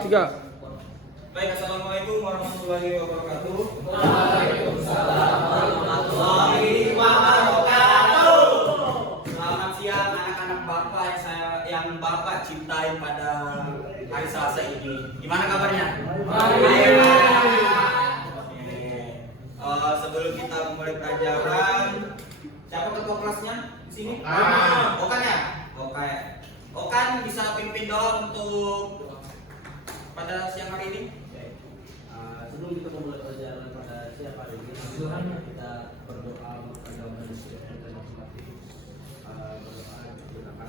3. Baik, assalamualaikum warahmatullahi wabarakatuh. Waalaikumsalam warahmatullahi wabarakatuh. Selamat siang anak-anak Bapak yang Bapak cintai pada hari Selasa ini. Gimana kabarnya? Baik. Sebelum kita memulai pelajaran, siapa ketua kelasnya di sini? Okan ya? Oke. Okan bisa pimpin doa untuk pada siang hari ini? Sebelum kita memulai pelajaran pada siang hari ini, kita berdoa kepada manusia dan masing-masing. Berdoa menggunakan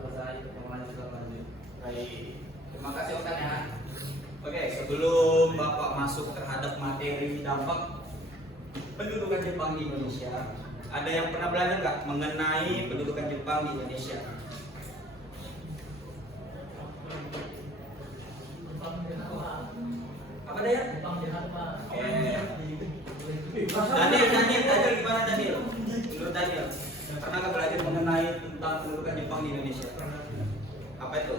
selesai, kita lanjut. Baik, terima kasih Okan ya. Oke, sebelum Bapak masuk terhadap materi dampak pendudukan Jepang di Indonesia, ada yang pernah belajar nggak mengenai pendudukan Jepang di Indonesia? Apa dia? Daniel, gimana Daniel? Menurut Daniel, pernah nggak belajar mengenai tentang pendudukan Jepang di Indonesia? Apa itu?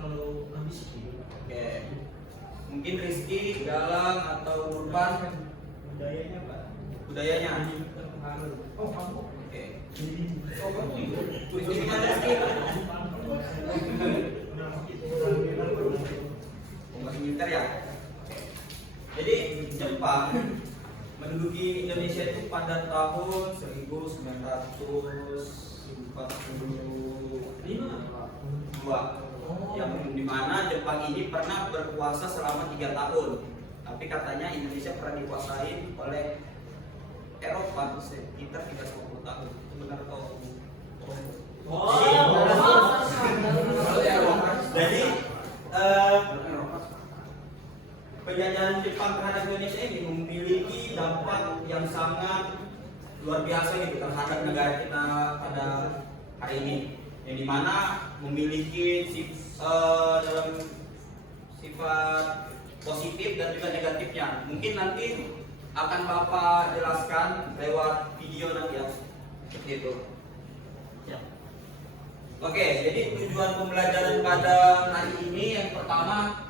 terlalu ambisi. Oke. Mungkin Rizky, Galang, atau Nurban? Budayanya Pak. Budayanya? Oh kamu. Oke. Oh kamu juga? Rizky gimana Rizky? Masih militer ya? Jadi Jepang menduduki Indonesia itu pada tahun 1942, yang dimana Jepang ini pernah berkuasa selama 3 tahun. Tapi katanya Indonesia pernah dikuasai oleh Eropa sekitar 350 tahun. Itu benar atau? Jadi penjajahan Jepang terhadap Indonesia ini memiliki dampak yang sangat luar biasa gitu terhadap negara kita pada hari ini, yang dimana memiliki dalam sifat positif dan juga negatifnya. Mungkin nanti akan Bapak jelaskan lewat video nanti ya, seperti itu. Oke, jadi tujuan pembelajaran pada hari ini yang pertama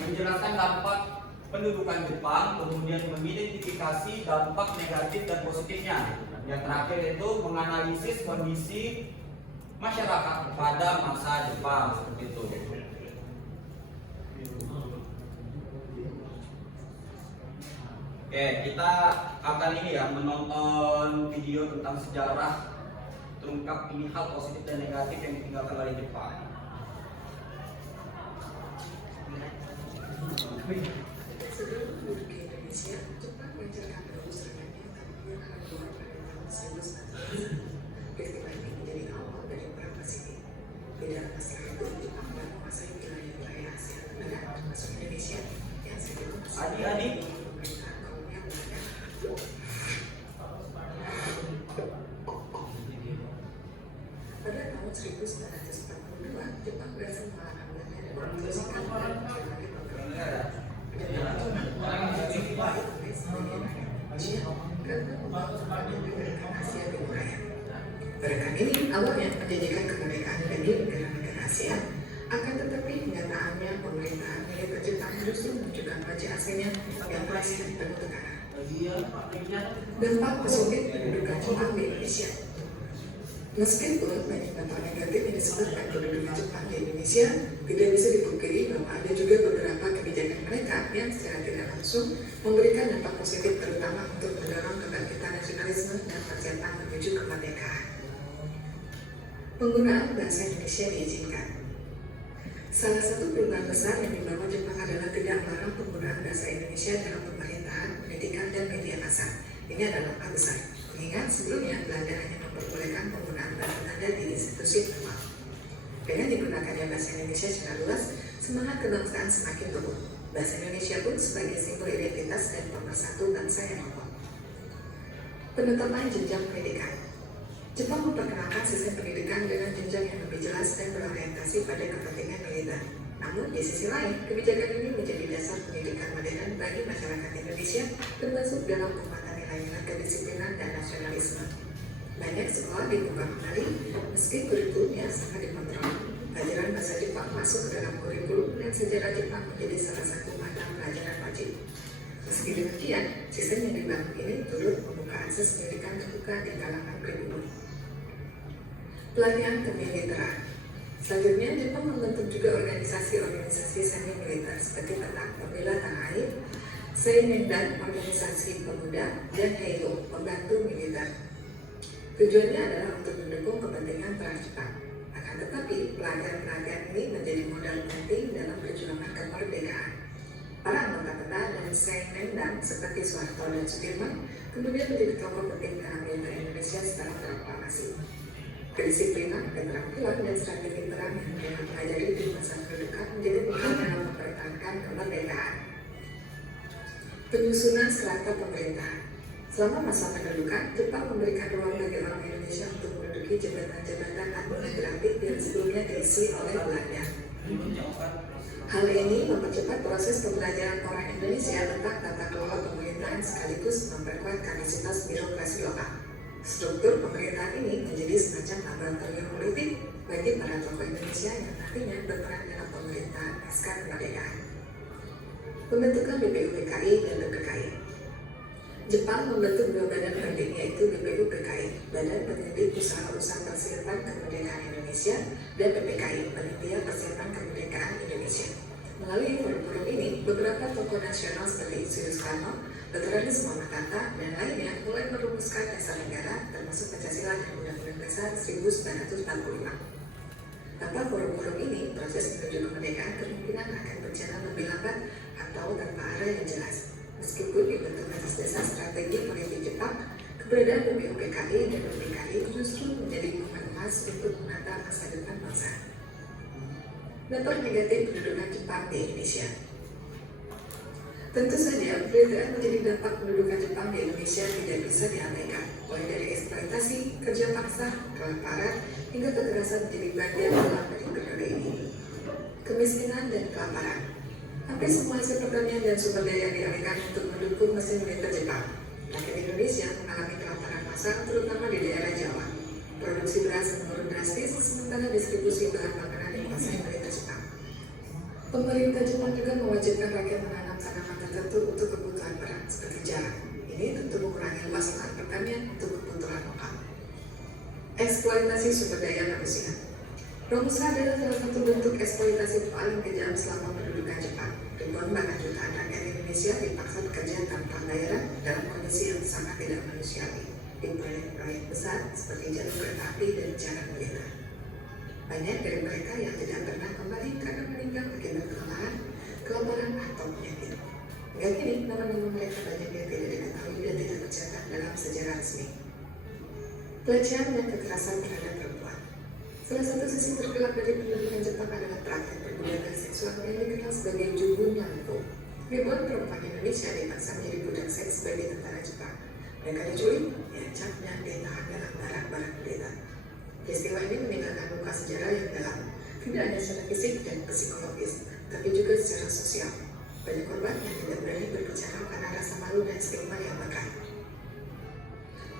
menjelaskan dampak pendudukan Jepang, kemudian mengidentifikasi dampak negatif dan positifnya. Yang terakhir itu menganalisis kondisi masyarakat pada masa Jepang, seperti itu. Oke, kita akan ini ya menonton video tentang sejarah terungkap ini hal positif dan negatif yang ditinggalkan oleh Jepang. Sebelum menduduki Indonesia, Jepang melancarkan dahulu serangannya tahun 1914. Peristiwa ini menjadi awal dari Perang Pasifik. Tidak lama setelah itu, Jepang telah menguasai wilayah Asia Tenggara termasuk Indonesia yang saat itu masih Adik-adik, pemerintahan kolonial Belanda. Pada tahun 1942, Jepang berhasil mengalahkan Belanda dan memposisikan berbagai program. Gerakan ini awalnya menjanjikan kemerdekaan bagi negara-negara ASEAN, akan tetapi kenyataannya pemerintahan militer Jepang justru menunjukkan wajah aslinya yang keras dan penuh tekanan. Dampak positif pendudukan Jepang di Indonesia. Meskipun banyak dampak negatif yang disebabkan pendudukan Jepang di Indonesia, tidak bisa dipungkiri bahwa ada juga beberapa kebijakan mereka yang secara tidak langsung memberikan dampak positif, terutama untuk mendorong kebangkitan nasionalisme dan persiapan menuju kemerdekaan. Penggunaan bahasa Indonesia diizinkan. Salah satu perubahan besar yang dibawa Jepang adalah tidak melarang penggunaan bahasa Indonesia dalam pemerintahan, pendidikan, dan media massa. Ini adalah langkah besar, mengingat sebelumnya Belanda hanya memperbolehkan penggunaan bahasa tanda di institusi formal. Dengan digunakannya bahasa Indonesia secara luas, semangat kebangsaan semakin tumbuh. Bahasa Indonesia pun sebagai simbol identitas dan pemersatu bangsa yang kuat. Penetapan jenjang pendidikan. Jepang memperkenalkan sistem pendidikan dengan jenjang yang lebih jelas dan berorientasi pada kepentingan militer. Namun, di sisi lain, kebijakan ini menjadi dasar pendidikan Indonesia termasuk dalam penguatan nilai-nilai kedisiplinan dan nasionalisme. Banyak sekolah dibuka kembali meski kurikulumnya sangat dikontrol. Pelajaran bahasa Jepang masuk ke dalam kurikulum dan sejarah Jepang menjadi salah satu mata pelajaran wajib. Meski demikian, sistem yang dibangun ini turut membuka akses pendidikan terbuka di kalangan pribumi. Pelatihan kemiliteran. Selanjutnya, Jepang membentuk juga organisasi-organisasi semi militer seperti Tetap Pembela Tanah Air, Seinendan, organisasi pemuda, dan Heigo, pembantu militer. Tujuannya adalah untuk mendukung kepentingan perang Jepang. Akan tetapi, pelatihan-pelatihan ini menjadi modal penting dalam perjuangan kemerdekaan. Para anggota Peta dan Seinendan seperti Soeharto dan Sudirman kemudian menjadi tokoh penting dalam militer Indonesia setelah proklamasi. Kedisiplinan, keterampilan, dan strategi perang yang mereka pelajari di masa pendudukan menjadi penting dalam mempertahankan kemerdekaan. Penyusunan strata pemerintahan. Selama masa pendudukan, Jepang memberikan ruang bagi orang Indonesia untuk menduduki jabatan-jabatan administratif yang sebelumnya diisi oleh Belanda. Hal ini mempercepat proses pembelajaran orang Indonesia tentang tata kelola pemerintahan sekaligus memperkuat kapasitas birokrasi lokal. Struktur pemerintahan ini menjadi semacam laboratorium politik bagi para tokoh Indonesia yang nantinya berperan dalam pemerintahan pasca kemerdekaan. Pembentukan BPUPKI dan BPKI. Jepang membentuk dua badan penting yaitu BPUPKI, Badan Penyelidik Usaha-Usaha Persiapan Kemerdekaan Indonesia, dan BPKI, Panitia Persiapan Kemerdekaan Indonesia. Melalui forum-forum ini, beberapa tokoh nasional seperti Insinyur Soekarno, Dr. Anies Muhammad Hatta, dan lainnya mulai merumuskan dasar negara termasuk Pancasila dan Undang-Undang Dasar 1945. Tanpa forum-forum ini, proses menuju kemerdekaan kemungkinan akan berjalan lebih lambat atau tanpa arah yang jelas. Meskipun dibentuk atas dasar strategi politik Jepang, keberadaan BPUPKI dan BPKI justru menjadi momen emas untuk menata masa depan bangsa. Dampak negatif pendudukan Jepang di Indonesia. Tentu saja, perbedaan menjadi dampak pendudukan Jepang di Indonesia tidak bisa diabaikan, mulai dari eksploitasi, kerja paksa, kelaparan, hingga kekerasan menjadi bagian dalam dari periode ini. Kemiskinan dan kelaparan. Hampir semua hasil pertanian dan sumber daya dialihkan untuk mendukung mesin militer Jepang. Rakyat Indonesia mengalami kelaparan massal, terutama di daerah Jawa. Produksi beras menurun drastis, sementara distribusi bahan makanan dikuasai militer Jepang. Pemerintah Jepang juga mewajibkan rakyat menanam tanaman tertentu untuk kebutuhan perang seperti jalan. Ini tentu mengurangi luas lahan pertanian untuk kebutuhan lokal. Eksploitasi sumber daya manusia. Romusa adalah salah satu bentuk eksploitasi paling kejam selama pendudukan Jepang. Ribuan bahkan jutaan rakyat Indonesia dipaksa bekerja tanpa bayaran dalam kondisi yang sangat tidak manusiawi di proyek-proyek besar seperti jalur kereta api dan jalan militer. Banyak dari mereka yang tidak pernah kembali karena meninggal akibat kelelahan, kelaparan, atau penyakit. Hingga kini, nama-nama mereka banyak yang tidak diketahui dan tidak tercatat dalam sejarah resmi. Pelecehan dan kekerasan terhadap perempuan. Salah satu sisi tergelap dari pendudukan Jepang adalah praktik perbudakan seksual yang dikenal sebagai Jubu Nyampo. Ribuan perempuan Indonesia dipaksa menjadi budak seks sebagai tentara Jepang. Mereka diculik, diancam, dan ditahan dalam barak-barak militer. Peristiwa ini meninggalkan luka sejarah yang dalam, tidak hanya secara fisik dan psikologis, tapi juga secara sosial. Banyak korban yang tidak berani berbicara karena rasa malu dan stigma yang melekat.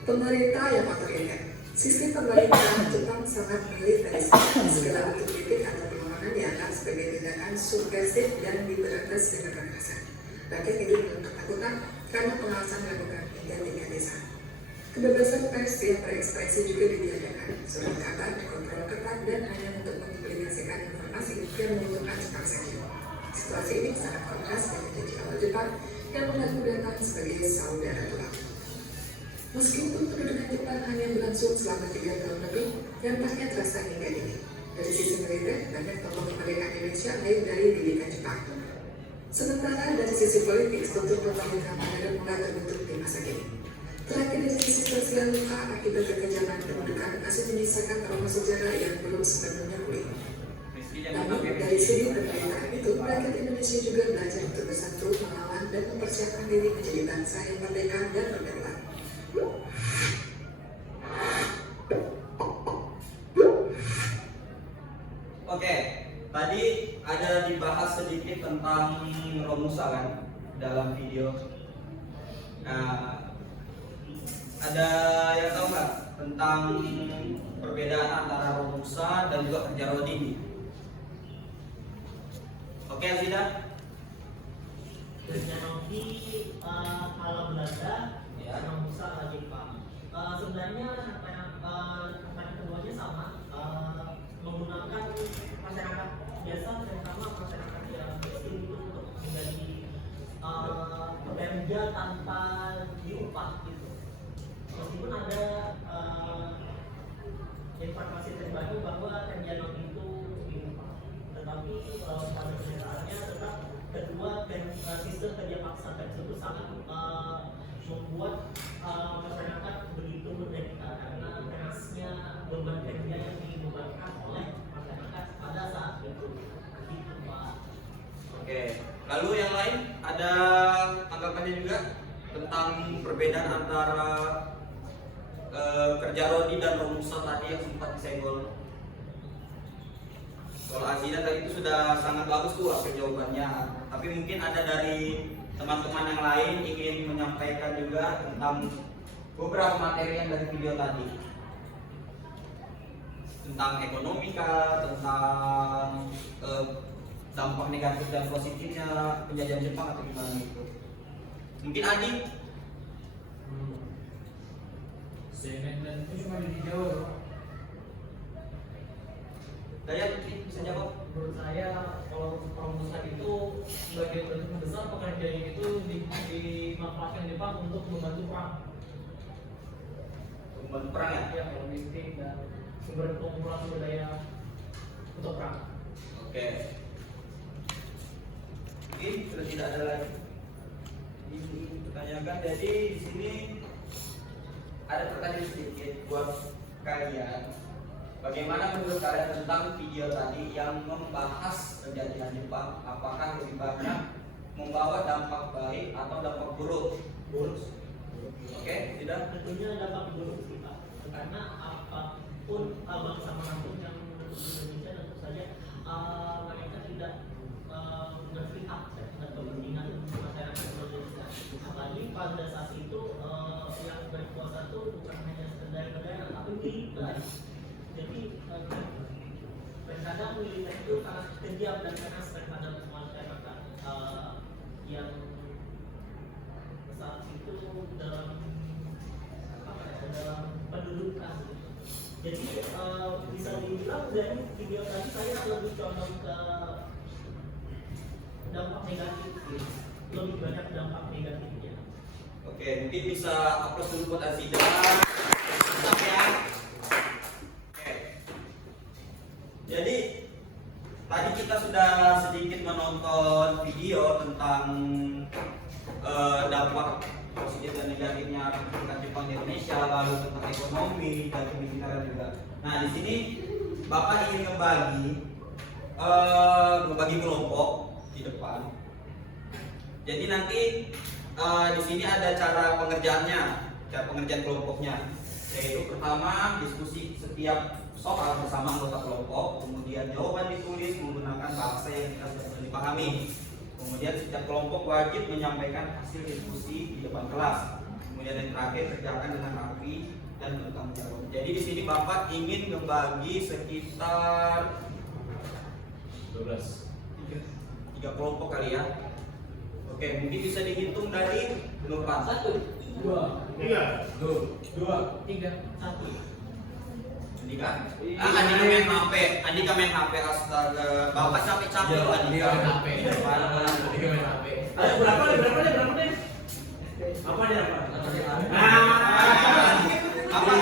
Pemerintah yang otoriter. Sistem pemerintahan Jepang sangat militeris. Segala bentuk kritik atau perlawanan dianggap sebagai tindakan subversif dan diberantas dengan kekerasan. Rakyat hidup dalam ketakutan karena pengawasan dilakukan hingga tingkat desa. Kebebasan pers yang berekspresi juga ditiadakan. Surat kabar dikontrol ketat dan hanya untuk mempublikasikan informasi yang menguntungkan Jepang saja. Situasi ini sangat kontras dengan janji awal Jepang yang mengaku datang sebagai saudara tua. Meskipun pendudukan Jepang hanya berlangsung selama 3 tahun lebih, dampaknya terasa hingga kini. Dari sisi militer, banyak tokoh kemerdekaan Indonesia lahir dari didikan Jepang. Sementara dari sisi politik, struktur pemerintahan modern mulai terbentuk di masa kini. Terakhir dari sisi sosial luka akibat kekejaman pendudukan masih menyisakan trauma sejarah yang belum sepenuhnya pulih. Namun dari segi pemerintahan itu, rakyat Indonesia juga belajar untuk bersatu, melawan, dan mempersiapkan diri menjadi bangsa yang merdeka dan berdaulat. Oke, tadi ada dibahas sedikit tentang Romusa kan dalam video. Nah, ada yang tahu nggak tentang perbedaan antara Romusa dan juga kerja Rodi ini? Oke, Azida? Kerja Rodi ala Belanda, Ya. Romusa ala Jepang. Sebenarnya apa keduanya sama, menggunakan masyarakat biasa, terutama masyarakat yang miskin itu untuk menjadi pekerja tanpa diupah gitu. Meskipun ada informasi terbaru bahwa kerja Rodi itu diupah, tetapi pada kenyataannya tetap kedua dan sistem kerja paksa tersebut sangat membuat masyarakat begitu menderita karena kerasnya beban kerja yang dibebankan oleh masyarakat pada saat itu. Gitu, Pak. Oke. Lalu yang lain ada tanggapannya juga tentang perbedaan antara kerja Rodi dan Romusa tadi yang sempat disenggol. Kalau Azida tadi itu sudah sangat bagus tuh apa jawabannya. Tapi mungkin ada dari teman-teman yang lain ingin menyampaikan juga tentang beberapa materi yang dari video tadi. Tentang ekonomika, tentang dampak negatif dan positifnya penjajahan Jepang atau gimana itu. Mungkin Adi? Segmen itu cuma di video. Dayat mungkin bisa jawab? Menurut saya kalau Romusa itu sebagai bentuk besar pekerjaan itu dimanfaatkan Jepang untuk membantu perang, Membantu perang ya? ya logistik dan sumber pengumpulan sumber daya untuk perang. Oke. Mungkin sudah tidak ada lagi ditanyakan. Jadi di sini ada pertanyaan sedikit buat kalian. Bagaimana menurut kalian tentang video tadi yang membahas penjajahan Jepang? Apakah lebih banyak membawa dampak baik atau dampak buruk? Buruk. Oke, tidak? Tentunya dampak buruk sih Pak, karena apapun bangsa manapun yang menuntut Indonesia tentu saja mereka tidak berpihak terhadap kepentingan masyarakat Indonesia. Apalagi pada saat itu yang berkuasa itu bukan hanya sekedar negara tapi militer. Jadi terkadang militer itu sangat kejam dan keras terhadap masyarakat yang saat itu dalam pendudukan. Jadi bisa dibilang dari video tadi saya lebih condong ke dampak negatif, lebih banyak dampak negatifnya. Oke, mungkin bisa upload dulu buat Azida. Mantap ya. Oke. Jadi tadi kita sudah sedikit menonton video tentang dampak positif dan negatifnya pemerintahan Jepang di Indonesia, lalu tentang ekonomi dan kemiliteran juga. Nah, di sini Bapak ingin membagi kelompok di depan. Jadi nanti di sini ada cara pengerjaan kelompoknya. Yaitu pertama diskusi setiap soal bersama anggota kelompok, kemudian jawaban ditulis menggunakan bahasa yang kita sudah dipahami. Kemudian setiap kelompok wajib menyampaikan hasil diskusi di depan kelas. Kemudian yang terakhir kerjakan dengan rapi dan bertanggung jawab. Jadi di sini Bapak ingin membagi sekitar 3 kelompok kali ya. Oke, mungkin bisa dihitung dari Nurpan. 1, 2, 3, 2, 3, 1. Andika? Andika main HP. Andika main HP, astaga. Bapak capek-capek loh Andika. Ada berapa deh? Apa dia apa?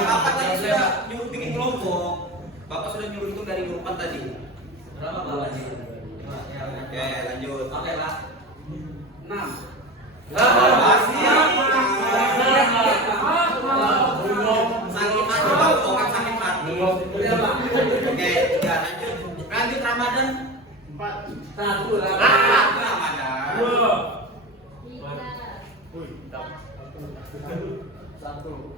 Bapak tadi sudah nyuruh bikin kelompok. Bapak sudah nyuruh hitung dari Nurpan tadi. Berapa Bapak? Oke, lanjut. Oke lah. 6. Sakit hati Bapak, orang sakit hati. Oke, 3 lanjut Ramadan. 1 lah. Ramadan. 1.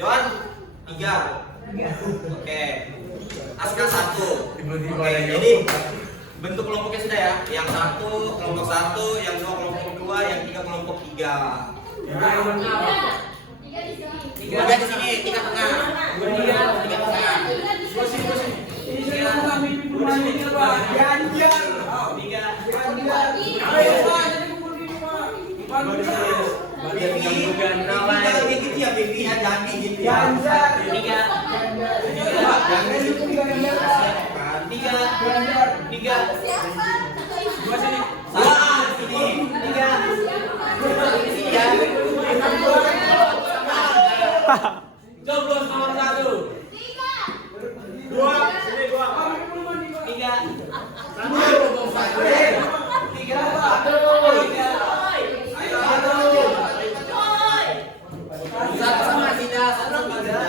Yohan 3. Oke. Aska 1. Oke, jadi bentuk kelompoknya sudah ya. Yang 1 kelompok 1, yang 2 kelompok 2, yang 3 kelompok 3. Tiga di sini, 3 tengah. 3 tengah. Coblos nomor 1. 2. Sini 2. 3. Satu sama Sida, satu sama Sida.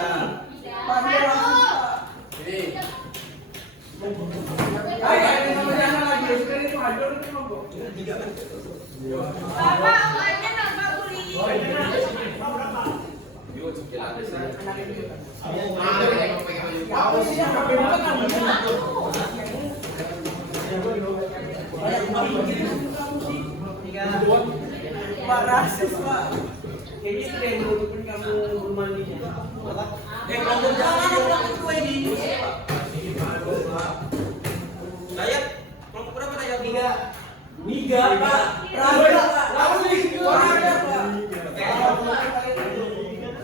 Pak rasis Pak. Kayaknya itu yang menutupin kamu bermandi. Kelompok jangan kelompok kedua ini. Dayat, kelompok berapa Dayat? 3 Pak. Lawan nih. Warna Pak.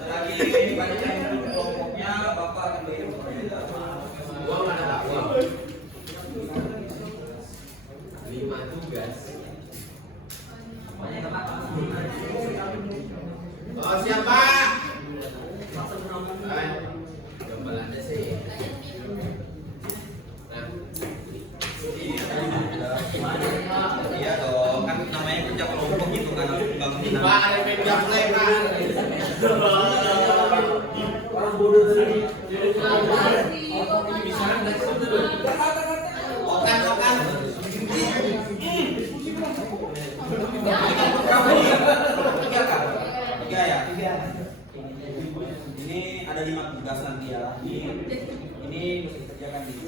Lagi dibacakan kelompoknya, Bapak akan beri informasi. Uang ada uang. 5 tugas. Oh siapa? Gambar ada sih. Iya dong, kan namanya kerja kelompok gitu kan harus bangunin. Pak ada media play Pak. Orang bodoh tadi. Okan. Tiga ya. Ini ada 5 tugas nanti ya. Ini mesti dikerjakan di.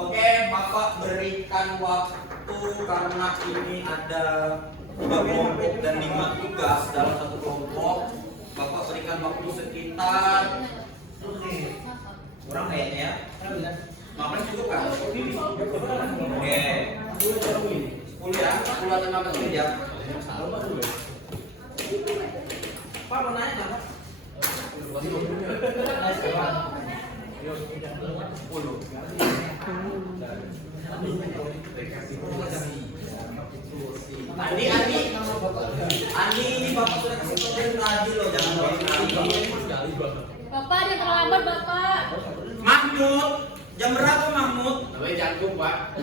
Oke, Bapak berikan waktu karena ini ada 2 kelompok dan 5 tugas dalam satu kelompok. Bapak berikan waktu sekitar kurang kayaknya ya. 15 cukup kan? Oke. 10 ya, 10 atau 15 menit ya. Pak mau nanya nggak Pak? Andi ini Bapak sudah kasih pelajaran tadi loh, jangan lagi. Bapak dia terlambat Bapak. Mahmud, jam berapa Mahmud? Namanya Jagung Pak.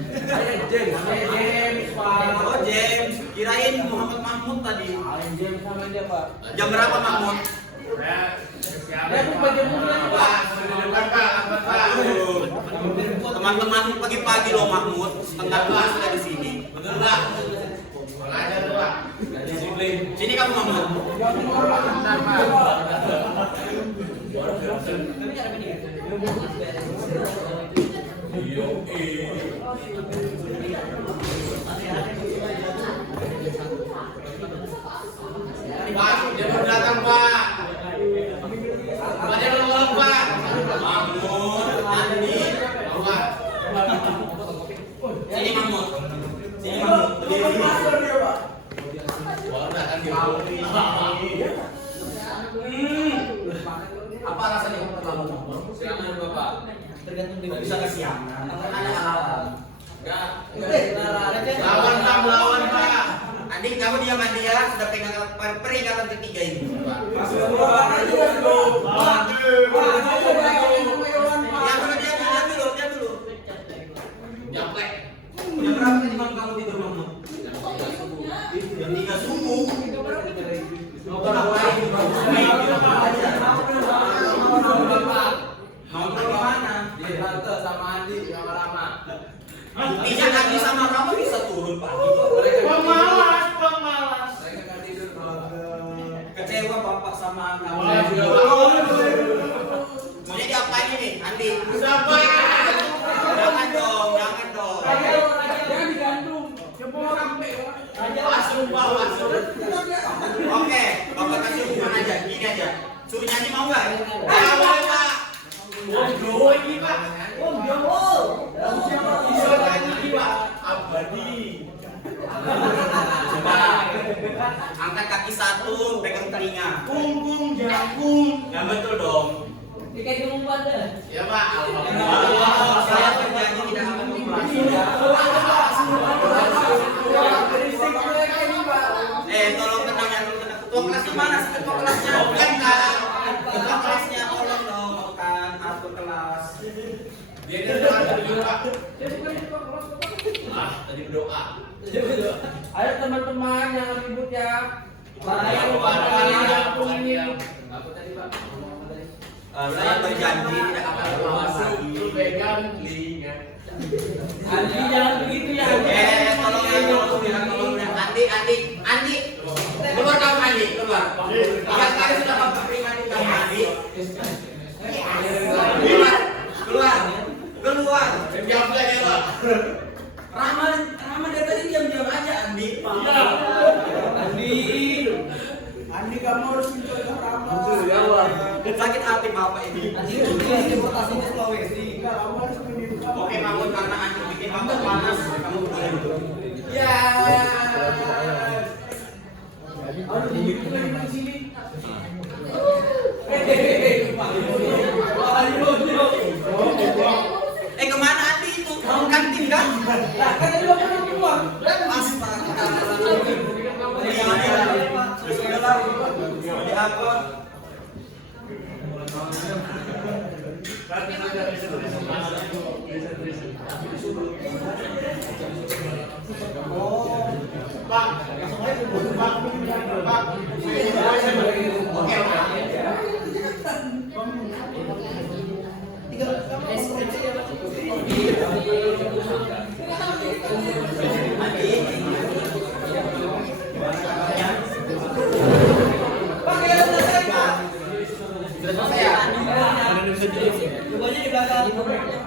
James Pak. Oh James, kirain Muhammad Mahmud tadi. James sama dia Pak. Jam berapa Mahmud? Dia pun bagi mulia Pak. Teman-teman pagi-pagi loh Mahmud, setengah 2 sudah di sini. Betul Pak. Mengajar Pak. Sini kamu Mahmud. Pak, dia mau datang Pak. Pak dia mau datang Pak. Mahmud, Andi. Pak. Sini Mahmud. Sini Mahmud. Berdiri. Baru datang dia. Apa rasanya kamu terlalu lama? Silakan Bapak. Tergantung dia bisa kesiangan. Ada alarm. Lawan Pak, lawan Pak. Adik kamu diam Andi ya, sudah pegang peringatan ketiga ini. Diam dulu. Diam dulu. Jamplek. Jam berapa tadi malam kamu tidur Mahmud? Jam 3 subuh. Mau ngapain? Mau ke mana? Di halte sama Andi sama Rama. Buktinya Andi sama Rama bisa turun pagi. Mereka Pemalas. Mereka ganti Maunya diapain ini, Andi? Siapa? Jangan dong, jangan dong. Jangan digantung. Coba sampai. Oke, Bapak kasih hukuman aja, gini aja. Suruh nyanyi mau nggak? Mau Pak. Waduh, ini Pak. Bisa nyanyi Pak. Abadi. Coba angkat kaki satu, pegang telinga. Kungkung jangkung. Yang betul dong. Ya Pak. Saya berjanji tidak akan mengulangi. Tolong tenang ya, tolong tenang. Ketua kelasnya mana sih? Ketua kelasnya? Bukan kan? Ketua kelasnya tolong dong, kan atur kelas. Dia doa dulu Pak. Tadi berdoa. Ayo teman-teman jangan ribut ya. Apa tadi Pak? Saya berjanji tidak akan mengulangi lagi. Pegang telinga. Andi jangan begitu ya. Tolong ya. Andi. Keluar kamu Andi, keluar. Tiga kali sudah Bapak peringati kamu Andi. Keluar. Diam saja Pak. Rahma dari tadi diam-diam aja Andi. Andi kamu harus mencoba Rama. Sakit hati Bapak ini. Deportasinya Sulawesi. Kamu harus mendidik kamu. Oke Mahmud, karena Andi bikin Bapak panas, kamu boleh duduk. Ya. Aduh, begitu lagi di sini. Kemana Andi itu? Kamu kantin kan? Kan tadi Bapak udah keluar. Di apa? Pak, langsung aja dulu. Pak, Pak. Oke. Coba di belakang.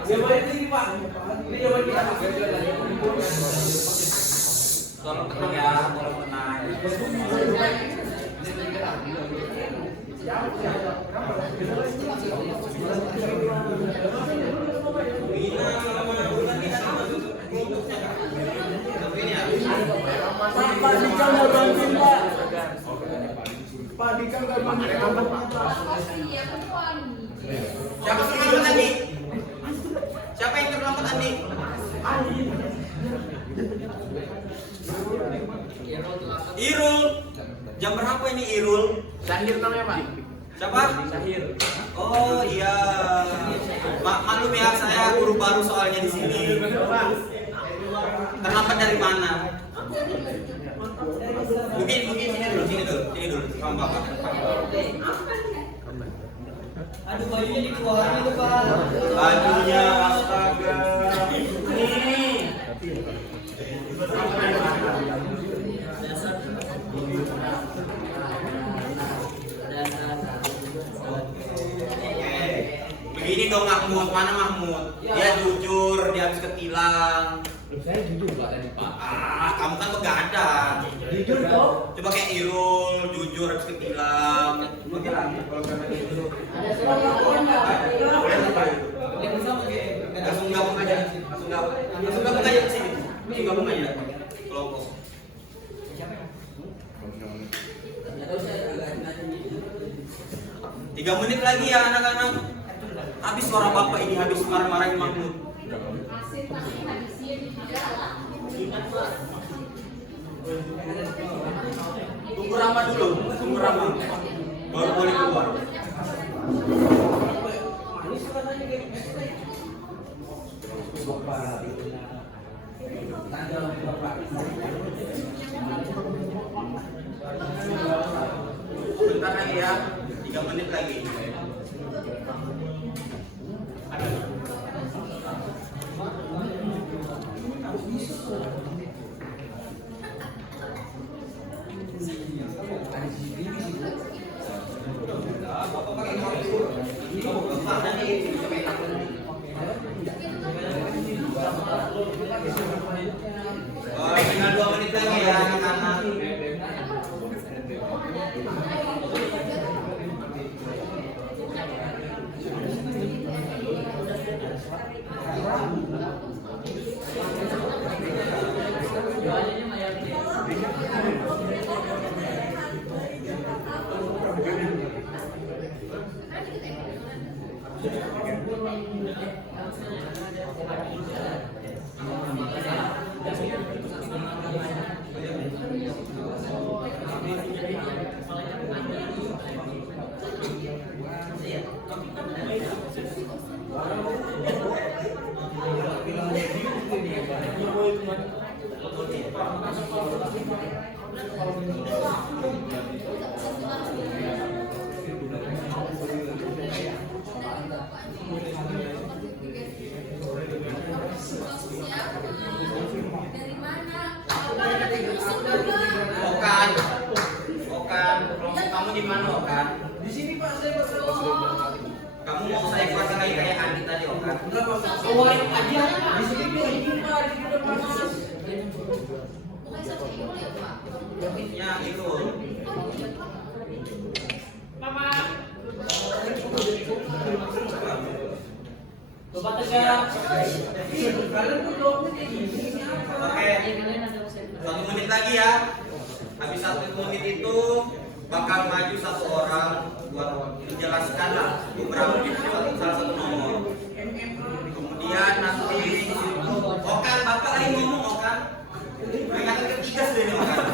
Jawaban ini Pak. Ini jawaban kita. Tolong tenang ya, tolong tenang. Pak Dika nggak bantuin Pak. Pak Dika nggak bantuin Pak. Siapa terlambat Andi? Siapa yang terlambat Andi? Irul. Jam berapa ini Irul? Syahir namanya Pak. Siapa? Syahir. Oh iya. Maklum ya, saya guru baru soalnya di sini. Terlambat dari mana? Mungkin sini dulu. Sama Bapak. Aduh, bajunya dikeluarin itu Pak. Bajunya astaga. Begini dong Mahmud, mana Mahmud? Dia jujur, dia habis ketilang. Saya jujur Pak tadi Pak. Kamu kan begadang. Jujur dong. Coba kayak Irul, jujur habis ketilang. Oke lah, kalau karena itu. Ada surat laporan nggak? Langsung gabung aja ke sini. Langsung gabung aja kelompok. 3 menit lagi ya anak-anak. Habis suara bapak ini, habis marah-marahin Mahmud. Asin pasti habisin di dalam. Tunggu Rama dulu, baru boleh keluar. Bentar lagi ya, 3 menit lagi. Oh, tinggal 2 menit lagi ya anak-anak. Okan, kelompok kamu di mana Okan? Di sini Pak, saya bersalah. Kamu mau saya kuasa kayak Andi tadi Okan? Enggak Pak, awalnya aja. Di sini Pak, ini Pak, di sini panas. Ya itu. Coba tegak. Kalian tuh bloknya kayak gini. Oke. 1 menit lagi ya. Habis 1 menit itu bakal maju 1 orang buat menjelaskan lah beberapa salah satu nomor. Kemudian nanti Okan, Bapak lagi ngomong Okan. Peringatan ketiga sudah ini Okan.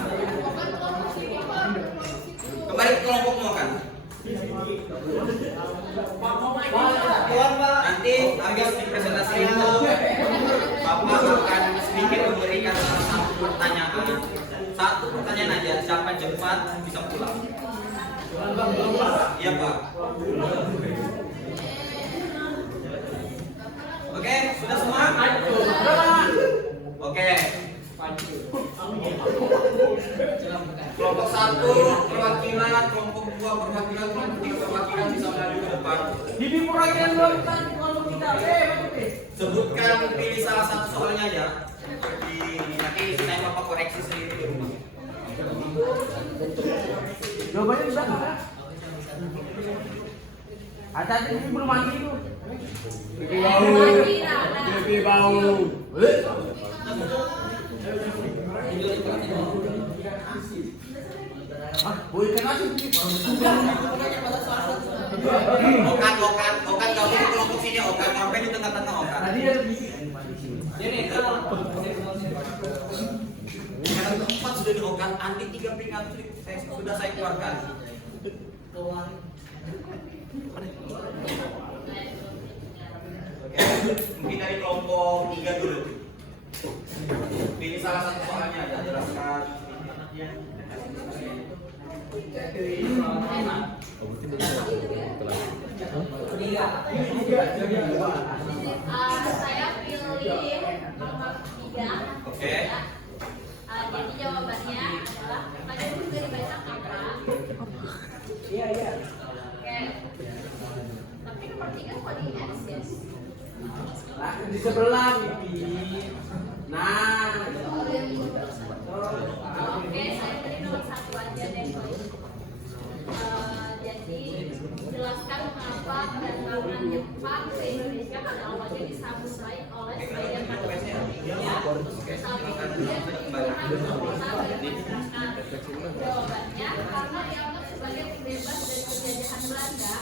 Kembali ke kelompokmu Okan. Nanti habis presentasi itu Bapak akan sedikit memberikan salah satu pertanyaan. Satu pertanyaan aja, siapa cepat bisa pulang. Iya Pak. Oke, sudah semua? Oke. Kelompok 1 perwakilan, kelompok 2 perwakilan, kelompok 3 perwakilan bisa maju ke depan. Di perwakilan luar kelompok kita. Sebutkan, pilih salah satu soalnya aja. Nanti saya Bapak koreksi sendiri di rumah. Jawabannya udah kan? Hati-hati ini belum mandi itu. Lebih bau. Ah, boleh kan aja. Okan kamu di kelompok sini Okan, sampai di tengah-tengah Okan. Tadi ada di Ini kalau Yang keempat sudah di Okan, Andi 3 peringatan sudah saya keluarkan. Oke, mungkin dari kelompok 3 dulu. Pilih salah satu soalnya aja, jelaskan. Saya pilih nomor 3. Oke. Jadi jawabannya adalah pertanyaan itu juga dibaca apa? Iya. Oke. Tapi nomor 3 kok di X ya? Nah, di sebelah pipi. Nah, Oke, saya pilih nomor 1 aja deh. Jadi jelaskan mengapa penerbangan Jepang ke Indonesia pada awalnya disambut baik oleh Spider Manusia. Tapi kemudian menimbulkan ketakutan bagi masyarakat. Jawabannya karena dianggap sebagai pembebas dari penjajahan Belanda.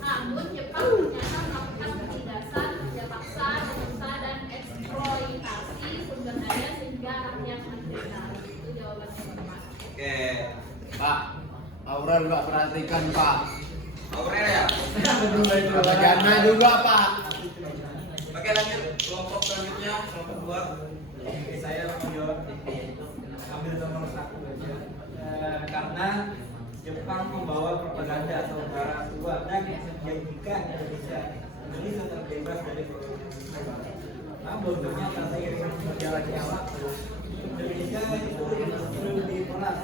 Namun Jepang ternyata melakukan penindasan, kerja paksa, dosa dan eksploitasi sumber daya sehingga rakyat menderita. Itu jawaban yang pertama. Oke. Pak, Aurel nggak perhatikan Pak. Aurel ya? Jana juga Pak. Oke, lanjut kelompok selanjutnya, kelompok 2. Saya menjawab ambil nomor 1 aja. Karena Jepang membawa propaganda atau cara tua dan menjadikan Indonesia terbebas dari propaganda. Namun ternyata seiring berjalannya waktu Indonesia itu lebih keras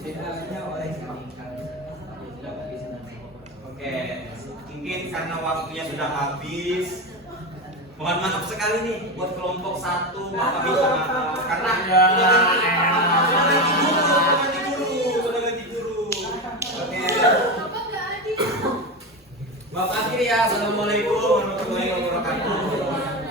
dihadapnya oleh Jepang. Oke. mungkin karena waktunya sudah habis. Mohon maaf sekali nih buat kelompok 1 Bapak minta maaf karena sudah ganti guru. Oke. Bapak nggak adil. Bapak akhir ya. Assalamualaikum warahmatullahi wabarakatuh.